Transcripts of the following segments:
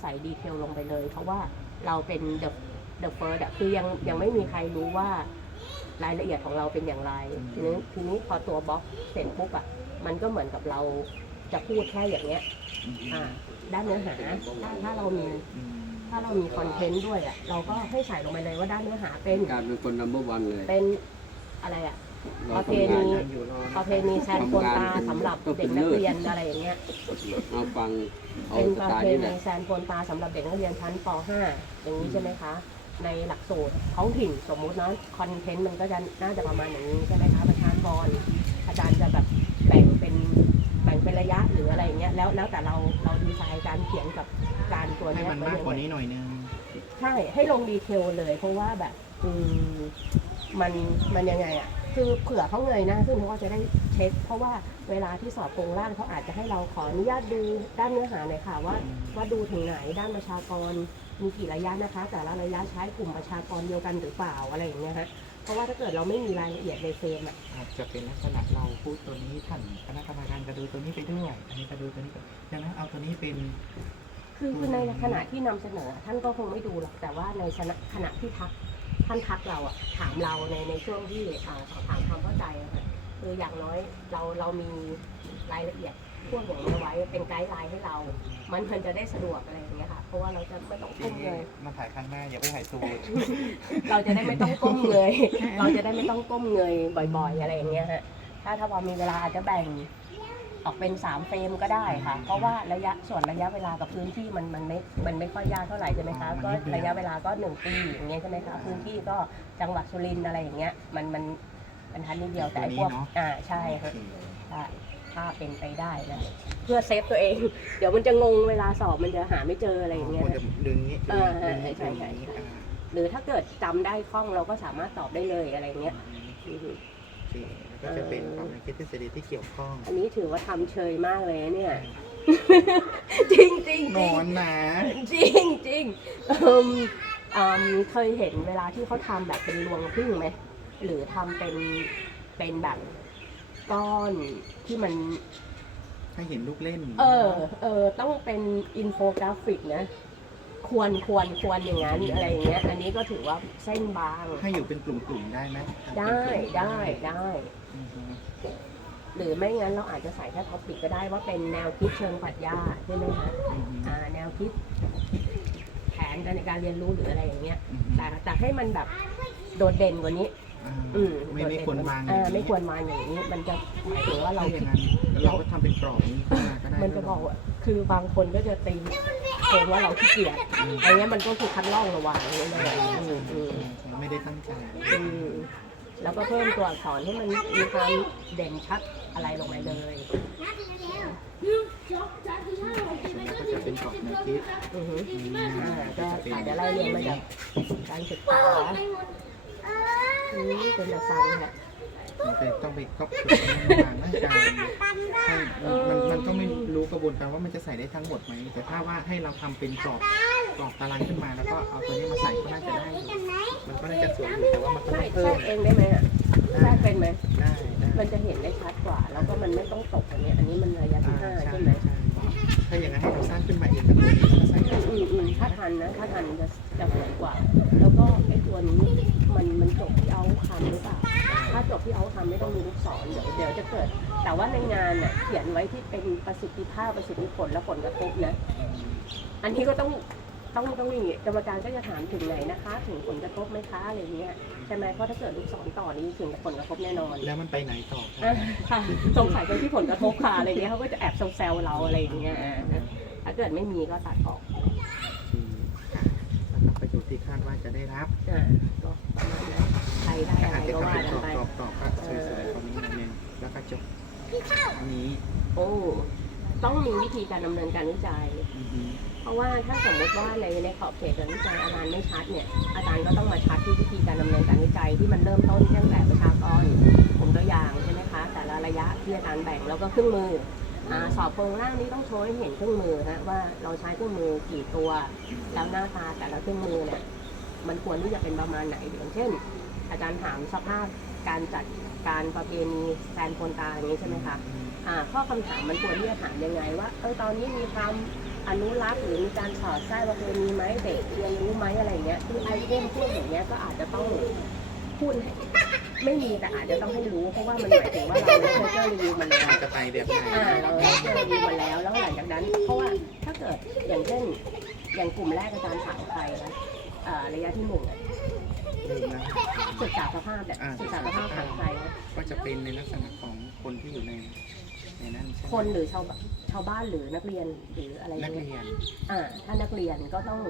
ใส่ดีเทลลงไปเลย เพราะว่าเราเป็น the the first อะคือยังยังไม่มีใครรู้ว่ารายละเอียดของเราเป็นอย่างไร ทีนี้ทีนี้พอตัวบล็อกเสร็จปุ๊บอะมันก็เหมือนกับเราจะพูดแค่อย่างเนี้ยอ่าด้านเนื้อหาถ้าถ้าเรามีถ้าเรามีคอนเทนต์ด้วยอะเราก็ให้ใส่ลงไปเลยว่าด้านเนื้อหาเป็นการเป็นคน number one เลยเป็นอะไรอะเรา ประเพทำงานณีนะประเพณีแซนโกนตาสำหรับเด็กนักเรียนอะไรอย่างเงี้ยเอาฟังเอาเป็นสประไตล์เพนี้แหณีละแซนโกนตาสำหรับเด็กนักเรียนชั้นป .5 อย่างนี้ใช่ไหมคะ ในหลักสูตรท้องถิ่นสมมุติเนาะคอนเทนต์มันก็จะน่าจะประมาณอย่างนี้ใช่ไหมคะประชากรอาจารย์จะแบบแบ่งเป็นแบ่งเป็นระยะหรืออะไรอย่างเงี้ยแล้วแล้วแต่เราเราดีไซน์การเขียนกับการตัวให้เนี้ยมันไว้มากยังกว่าไง นี้หน่อยนึง ใช่ให้ลงดีเทลเลยเพราะว่าแบบอืมมันมันยังไงอะ คือเผื่อเขาเงยหน้าขึ้นเขาก็จะได้เช็ค เพราะว่าเวลาที่สอบโครงร่างเขาอาจจะให้เราขออนุญาตดูด้านเนื้อหาหน่อยค่ะว่าว่าดูถึงไหนด้านประชากรมีกี่ระยะนะคะ แต่ละระยะใช้กลุ่มประชากรเดียวกันหรือเปล่าอะไรอย่างเงี้ยฮะเพราะว่าถ้าเกิดเราไม่มีรายละเอียดในเฟรมอะอาจจะเป็นลักษณะเราพูดตัวนี้ท่านคณะกรรมการก็ดูตัวนี้ไปด้วย อันนี้ก็ดูตัวนี้ไปดังนั้นเอาตัวนี้เป็นคือคือในขณะที่นำเสนอ ท่านก็คงไม่ดูหรอกแต่ว่าในขณะขณะที่ทัก ท่านทักเราอะถามเราในในช่วงที่อ่าสอบถามความเข้าใจอะค่ะคืออย่างน้อยเราเรามีรายละเอียดพวกอย่างนี้เอาไว้เป็นไกด์ไลน์ให้เรา มันมันจะได้สะดวกอะไรอย่างเงี้ยค่ะ เพราะว่าเราจะไม่ต้องทีก้มนี้เลย มาถ่ายครั้งหน้าอย่าไปถ่ายตูดเราจะได้ไม่ต้องก้มเงย เราจะได้ไม่ต้องก้มเงยบ่อย ๆ อะไรอย่างเงี้ยฮะ ถ้าถ้าพอมีเวลาอาจจะแบ่ง ออกเป็น 3 เฟรมก็ได้ค่ะ เพราะว่าระยะส่วนระยะเวลากับพื้นที่มันมันไม่ มันไม่ค่อยยากเท่าไหร่ใช่ไหมคะ ก็ระยะเวลาก็หนึ่งปีอย่างเงี้ยใช่ไหมคะ พื้นที่ก็จังหวัดสุรินทร์อะไรอย่างเงี้ย มันมันมันทันนิดเดียวแต่ไอ้พวก อ่า ใช่โอค่ะเคใช่ถ้าเป็นไปได้นะ เพื่อเซฟตัวเอง เดี๋ยวมันจะงงเวลาสอบมันจะหาไม่เจออะไรอย่างเงี้ยควรจะดึงนี้เออดึงนี้ใช่ใช่ดึงนี้ใช่อ่าหรือถ้าเกิดจำได้คล่องเราก็สามารถตอบได้เลยอะไรอย่างเงี้ย อือฮึโอเคแล้วก็จะเป็นความในคิดทฤษฎีที่เกี่ยวข้องอันนี้ถือว่าทำเชยมากเลยนะเนี่ย จริงจริงนอนนะ จริงจริงอืมอืมเคยเห็นเวลาที่เขาทำแบบเป็นรวงพึ่งไหมหรือทำเป็นเป็นแบบก้อนที่มัน ให้เห็นลูกเล่นเออเออต้องเป็นอินโฟกราฟิกนะ ควรควรควรอย่างนั้นอะไรอย่างเงี้ย อันนี้ก็ถือว่าเส้นบาง ให้อยู่เป็นกลุ่มๆได้ไหมทำเป็นได้กลุ่มๆได้ได้ อือฮึหรือไม่งั้นเราอาจจะใส่แค่ท็อปิกก็ได้ว่าเป็นแนวคิดเชิงปรัชญาใช่ไหมคะอือฮึอ่าแนวคิดแผนการในการเรียนรู้หรืออะไรอย่างเงี้ย อือฮึแต่แต่ให้มันแบบโดดเด่นกว่านี้ อ่าอืมไม่ไม่ควรวางอ่าอย่างนี้ไม่ควรวางอย่างนี้ มันจะหมายถึงว่าเราถ้าอคิย่าดงนั้นเราก็ทำเป็นกรอบนี้ขึ้นมาก็ได้มันจะบอกว่าคือบางคนก็จะตี เองว่าเราขี้เกียจอันเนี้ยมันก็คือคัดล่องระหว่างนี้เลยอืมอืมไม่ได้ตั้งใจอืมแล้วก็เพิ่มตัวอักษรให้มันมีความเด่นชัดอะไรลงไปเลยส่วนมากก็จะเป็นกรอบแนวคิดอือฮึอืมอ่าก็จะเป็นอาจจะไล่เรียงมาจากการศึกษาอืมเป็นแบบฟังเนี่ย มันเป็นต้องไปก๊อปปี้วางหน้าการให้มันมันก็ไม่รู้กระบวนการว่ามันจะใส่ได้ทั้งหมดไหมแต่ถ้าว่าให้เราทำเป็นกรอบกรอบตารางขึ้นมาแล้วก็เอาตัวนี้มาใส่ก็น่าจะได้อยู่มันก็น่าจะสวยอยู่แต่ว่ามันก็ใช่ต้องแทรเพิ่กมเองได้ไหมอะแทรกเป็นไหม ได้ได้มันจะเห็นได้ชัดกว่า แล้วก็มันไม่ต้องตกอันนี้อันนี้มันระยะที่ห้าใช่ใช่ไหมใช่ถ้าอย่างนั้นให้เราสร้างขึ้นมาเองกับตัวนี้มาใส่กันอืมอืมถ้าทันนะ ถ้าทันจะจะสวยกว่า แล้วก็ไอ้ตัวนี้มันมันจบที่เอาคำหรือเปล่า ถ้าจบ ที่เอาคำไม่ต้องมีลูกศรเดี๋ยวเดี๋ยวจะเกิด แต่ว่าในงานน่ะเขียนไว้ที่เป็นประสิทธิภาพประสิทธิผลและผลกระทบนะ อันนี้ก็ต้องต้องต้องมีกรรมการก็จะถามถึงไหนนะคะ ถึงผลกระทบไหมคะอะไรเงี้ยใช่ไหมเพราะถ้าเกิดลูกศรต่อนี้ถึงผลกระทบแน่นอนแล้วมันไปไหนต่อคอะรับค่ะสงสัยไปที่ผลกระทบค่ะอะไรเงี้ยเขาก็จะแอบแซวๆเราอะไรอย่างเงี้ยอะถ้าเกิดไม่มีก็ตัดออกค่ะแล้วก็ประโยชน์ที่คาดว่าจะได้รับอะก็ประมาณนั้นใครได้ก็อะไรอาจจะก็ทำว่าเป็นกันกรอบไป นนี้โอ้ต้องมีวิธีการดำเนินการวิจัย อือฮึเพราะว่าถ้าสมมติว่าในในขอบเขตการวิจัยอาจารย์ไม่ชัดเนี่ยอาจารย์ก็ต้องมาชัดที่วิธีการดำเนินการวิจัยที่มันเริ่มต้นตั้งแต่ประชากรกลุ่มตัวอย่างใช่ไหมคะแต่ละระยะที่อาจารย์แบ่งแล้วก็เครื่องมืออาสอบโครงร่างนี้ต้องโชว์ให้เห็นเครื่องมือนะว่าเราใช้เครื่องมือกี่ตัวแล้วหน้าตาแต่ละเครื่องมือเนี่ยมันควรที่จะเป็นประมาณไหนอย่างเช่น อาจารย์ถามสภาพ การจัดการประเพณีแซนโคนตาอย่างนี้ใช่ไหมคะอ่าข้อคำถามมันควรที่จะถามยังไง ว่าเออตอนนี้มีความอนุรักษ์หรือมีการสอดแทรกประเพณีไหมเด็กเรียนรู้ไหมอะไรเงี้ยคือไอเทมพวกอย่างเงี้ยก็อาจจะต้องพูดให้ไม่มีแต่อาจจะต้องให้รู้ เพราะว่ามันหมายถึงว่าเราเคเจอรีวิวมันแล้วจะไปแบบไหนอ่าเราเคเจอรีวิวมันแล้วแล้วหลังจากนั้น เพราะว่าถ้าเกิดอย่างเช่นอย่างกลุ่มแรกอาจารย์ถามใครนะระยะที่หนึ่งอะ ศึกษาสภาพเนี่ยอ่าศึกษาสภาพถามใครนะก็จะเป็นในลักษณะของคนที่อยู่ในในนั้นใช่ไหมคนหรือชาวบ้านชาวบ้านหรือนักเรียนหรืออะไรนักเงี้ย เรียน อ่าถ้านักเรียนก็ต้อง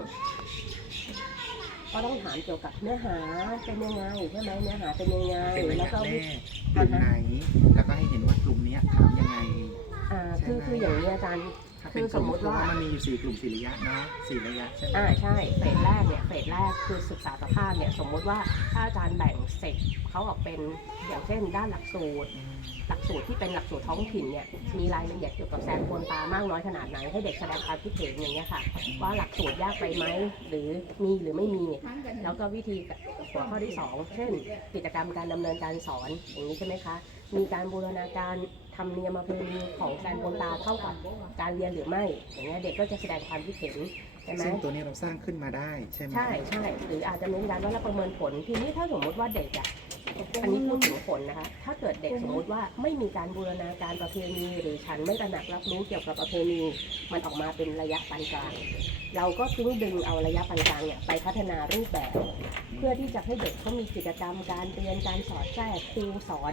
ก็ต้องถามเกี่ยวกับเนื้อหาเป็นยังไงใช่ไหมเนื้อหาเป็นยังไงเป็นระแล้ยะวก็แรกกลุ่มไหน แล้วก็ให้เห็นว่ากลุ่มเนี้ยถามยังไง อ่าคือคืออย่างนี้อาจารย์ ถ้าเป็นคือสมมุติว่าคือมันมีอยู่สี่กลุ่มสี่ระยะเนาะสี่ระยะใช่ไหมอ่าใช่เฟสแรกเนี่ยเฟสแรกคือศึกษาสภาพเนี่ยสมมุติว่าถ้าอาจารย์แบ่งเสร็จเขาออกเป็นอย่างเช่น ด้านหลักสูตรอืมหลักสูตรที่เป็นหลักสูตรท้องถิ่นเนี่ยมีรายละเอียดเกี่ยวกับแซมโคนตามากน้อยขนาดไหนให้เด็กแสดงความคิดเห็นอย่างเงี้ยค่ะว่าหลักสูตรยากไปไหมหรือมีหรือไม่มี แล้วก็วิธีหัวข้อที่2เช่น กิจกรรมการดำเนินการสอนอย่างนี้ใช่ไหมคะมีการบูรณาการ ทำเนียมประเพณีของแซนโคนตาเท่ากับการเรียนหรือไม่ อย่างเงี้ยเด็กก็จะแสดงความคิดเห็นใช่ไหมซึ่งตัวนี้เราสร้างขึ้นมาได้ใช่ไหมใช่ใช่หรืออาจจะมีการว่าเราประเมินผลทีนี้ถ้าสมมติว่าเด็กอะอันนี้พูดถึงผลนะคะ ถ้าเกิดเด็กสมมติว่าไม่มีการบูรณาการประเพณี หรือฉันไม่ตระหนักรับรู้เกี่ยวกับประเพณี มันออกมาเป็นระยะปานกลาง เราก็จึงดึงเอาระยะปานกลางเนี่ยไปพัฒนารูปแบบ เพื่อที่จะให้เด็กเขามีกิจกรรมการเรียนการสอนแทรกครูสอน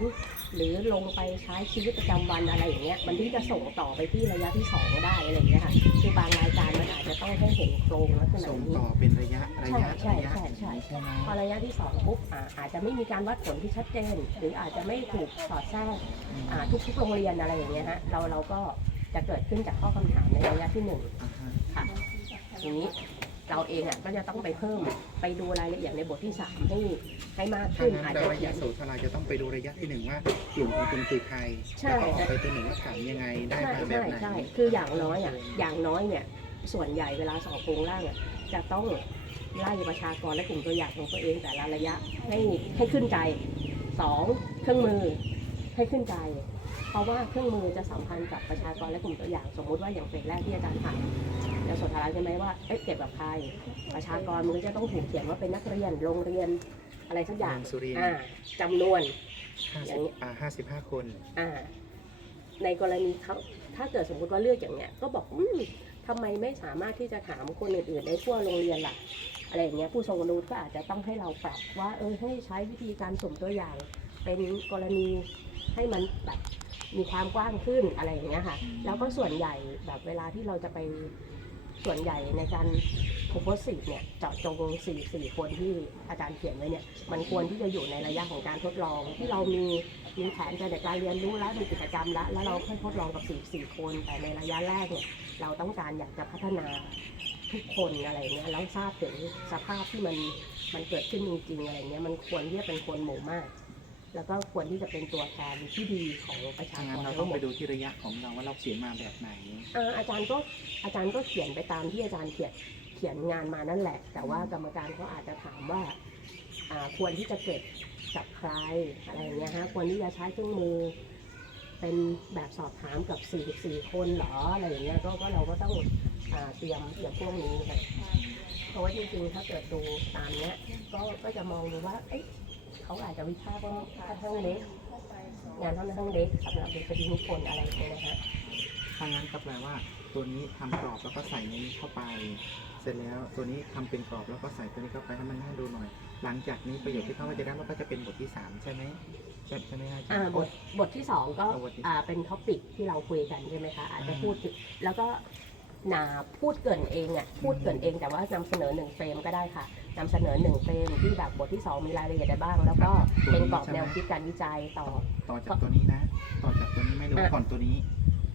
หรือลงไปใช้ชีวิตประจำวันอะไรอย่างเงี้ยมันที่จะส่งต่อไปที่ระยะที่สองได้อะไรอย่างเงี้ยค่ะคือบางรายการมันอาจจะต้องให้เห็นโครงลักษณะส่งนี้ต่อเป็นระยะระยะใช่ระยะใช่ใช่ใช่ไหมพอระยะที่สองปุ๊บอ่าอาจจะไม่มีการวัดผลที่ชัดเจน หรืออาจจะไม่ถูกสอดแทรกอ่าทุกๆโรงเรียนอะไรอย่างเงี้ยฮะเราเราก็จะเกิดขึ้นจากข้อคำถามในระยะที่หนึ่งอ่าฮะค่ะ ทีนี้เราเองอะก็จะต้องไปเพิ่มไปดูรายละเอียดในบทที่สามให้ให้มากถ้าขึ้นงั้นอาจเราจะระเขียะยนโสธราจะต้องไปดูระยะที่หนึ่งว่ากลุ่มของคุณคือใครใช่ แล้วก็ออกไปตัวหนึ่งว่าถามยังไงได้ใช่มาแบใช่บไหน ใช่คืออย่างน้อยอะอย่างน้อยเนี่ยส่วนใหญ่เวลาสอบโครงร่างอะจะต้องไล่ประชากรและกลุ่มตัวอย่างของตัวเองแต่ละระยะให้ให้ขึ้นใจสองเครื่องมือให้ขึ้นใจ เพราะว่าเครื่องมือจะสัมพันธ์กับประชากรและกลุ่มตัวอย่าง สมมุติว่าอย่างเฟสแรกที่อาจารย์ถาม จะสนทนาใช่ไหมว่าเอ๊ะเก็บกับใคร ประชากรมันก็จะต้องถูกเขียนว่าเป็นนักเรียนโรงเรียนอะไรสักอย่างเมืองสุรินทร์ อ่าจำนวน ห้าอสิย่าบงนี้ อ่าห้าสิบห้าคน อ่าในกรณีเขาถ้าเกิดสมมติว่าเลือกอย่างเนี้ยก็บอกอืมทำไมไม่สามารถที่จะถามคนอื่นๆในทั่วโรงเรียนล่ะ อะไรอย่างเงี้ยผู้ทรงคุณวุฒิก็อาจจะต้องให้เราปรับว่าเออให้ใช้วิธีการสุ่มตัวอย่าง เป็นกรณีให้มันแบบมีความกว้างขึ้นอะไรอย่างเงี้ยค่ะ แล้วก็ส่วนใหญ่แบบเวลาที่เราจะไป ส่วนใหญ่ในการโพสสิเนี่ยเจาะจงสี่สี่คนที่อาจารย์เขียนไว้เนี่ยมันควรที่จะอยู่ในระยะของการทดลอง ที่เรามีมีแผนการจัดการเรียนรู้แล้วมีกิจกรรมแล้วแล้วเราค่อยทดลองกับสี่สี่คน แต่ในระยะแรกเนี่ยเราต้องการอยากจะพัฒนาทุกคนอะไรเงี้ยแล้วทราบถึงสภาพที่มันมันเกิดขึ้นจริงๆอะไรเงี้ยมันควรที่จะเป็นคนหมู่มาก แล้วก็ควรที่จะเป็นตัวแทนที่ดีของประชาถ้าชงั้นนเราต้ทั้องงหมไปดดูที่ระยะของเราว่าเราเขียนมาแบบไหนอ่าอาจารย์ก็อาจารย์ก็เขียนไปตามที่อาจารย์เขียนเขียนงานมานั่นแหละ แต่ว่ากรรมการเขาอาจจะถามว่าอ่าควรที่จะเก็บกับใครอะไรอย่างเงี้ยฮะควรที่จะใช้เครื่องมือ เป็นแบบสอบถามกับ 44 คนเหรออะไรอย่างเงี้ยก็ก็เราก็ต้องอาเตรียมเตรียมพวกนี้ค่ะเพราะว่าจริงๆถ้าเกิดดูตามเนี้ยก็ก็จะมองดูว่าเอ๊ะ เขาอาจจะวิพากษ์ว่าค่อนข้างเล็กงานค่อนข้างเล็กสำหรับเด็กเป็นทุกคนอะไรอย่างเงี้ยนะฮะถ้างั้นก็แปลว่า ตัวนี้ทำกรอบแล้วก็ใส่ในนี้เข้าไป เสร็จแล้วตัวนี้ทำเป็นกรอบแล้วก็ใส่ตัวนี้เข้าไปให้มันน่าดูหน่อย หลังจากนี้ประโยชน์ที่เขาว่าจะได้มันก็จะเป็นบทที่สามใช่ไหมใช่ใช่ไหมอาจารอ่าย์บทบทที่สองก็เอาบทที่อ่าเป็นท็อปิกที่เราคุยกันใช่ไหมคะอาจจะอ่าพูดถึงแล้วก็นาพูดเกรินเองอะพูดเกรินเองแต่ว่านำเสนอหนึ่งเฟรมก็ได้ค่ะ นำเสนอหนึ่งเฟรมที่แบบบทที่สองมีรายละเอียดอะไรบ้าง แล้วก็เป็นกรอบแนวคิดการวิจัยต่อ ต่อจากตัวนี้นะ ต่อจากตัวนี้ไม่รู้อะ ก่อนตัวนี้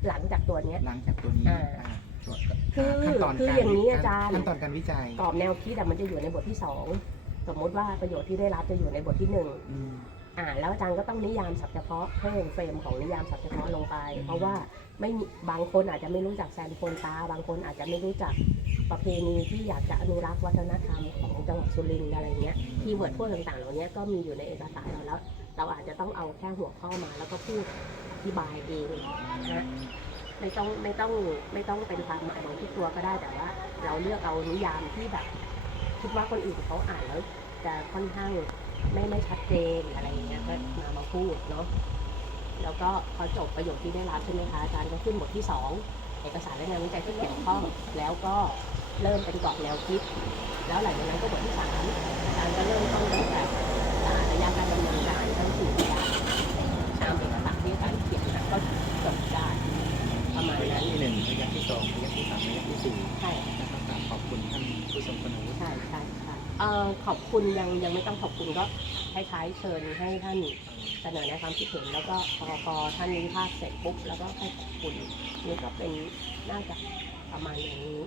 หลังจากตัวเนี้ย หลังจากตัวนี้อ่าอ่าตัวคือขั้นตอนคือการอย่างนี้อาจารย์ ขั้นตอนการวิจัยกรอบแนวคิดอะมันจะอยู่ในบทที่สองสมมุติว่าประโยชน์ที่ได้รับจะอยู่ในบทที่หนึ่งอืม อ่าแล้วอาจารย์ก็ต้องนิยามศัพท์เฉพาะเพิ่มเฟรมของนิยามศัพท์เฉพาะลงไป เพราะว่าไม่มีบางคนอาจจะไม่รู้จักแซนโคนตา บางคนอาจจะไม่รู้จักประเพณีที่อยากจะอนุรักษ์วัฒนธรรมของจังหวัดสุรินทร์อะไรเงี้ยคีย์เวิร์ดพวกต่างๆเหล่านี้ก็มีอยู่ในเอกสารเราแล้ว เราอาจจะต้องเอาแค่หัวข้อมาแล้วก็พูดอธิบายเองนะไม่ต้องไม่ต้องไม่ต้องเป็นความหมายของทุกตัวก็ได้แต่ว่า เราเลือกเอานิยามที่แบบ คิดว่าคนอื่นเขาอ่านแล้วจะค่อนข้าง ไม่ไม่ชัดเจนอะไรอย่างเงี้ยก็มามาพูดเนาะแล้วก็พอจบประโยคที่ได้รับใช่ไหมคะอาจารย์ก็ขึ้นบทที่สองเอกสารและงานวิจัยที่เกี่ยวข้องแล้วก็เริ่มเป็นกรอบแนวคิด แล้วหลังจากนั้นก็บทที่สามอาจารย์ก็เริ่มต้นตั้งแต่อ่าระยะการดำเนินการทั้งสี่ระยะตามเอกสารที่อาจารย์เขียนนะก็จบได้ประมาณระยะนั้นที่หนึ่งระยะที่สองระยะที่สามระยะที่สี่ใช่นะครับกราบขอบคุณท่านผู้ทรงคุณวุฒิใช่ใช่ใช่ เอ่อขอบคุณยังยังไม่ต้องขอบคุณก็คล้ายๆเชิญให้ท่านเสนอในความคิดเห็นแล้วก็พอพอท่านวิพากษ์เสร็จปุ๊บแล้วก็ให้ขอบคุณนี่ก็เป็นน่าจะประมาณอย่างนี้